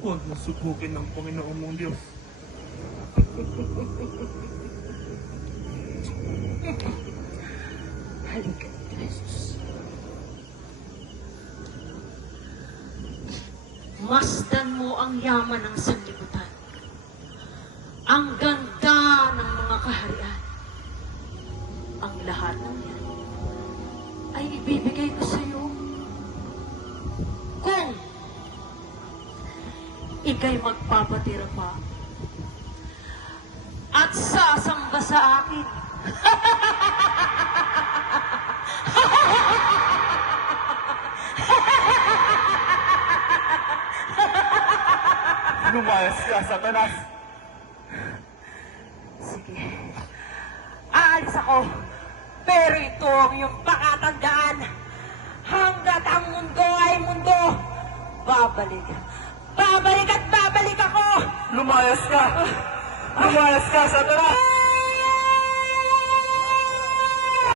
Huwag mo subukin ng Panginoon mong Diyos. Halika, Jesus. Masdan mo ang yaman ng sanlibutan. Ang ganda ng mga kaharian. Ang lahat ng yan ay ibibigay ko sa iyo kung ika'y magpapatira pa at sasamba sa akin. Lumayas ka, Satanas! Sige. Aalis ako. Pero ito ang iyong pakatandaan. Hanggat ang mundo ay mundo, babalik. Babalik at babalik ako! Lumayas ka! Lumayas ka, Satanas!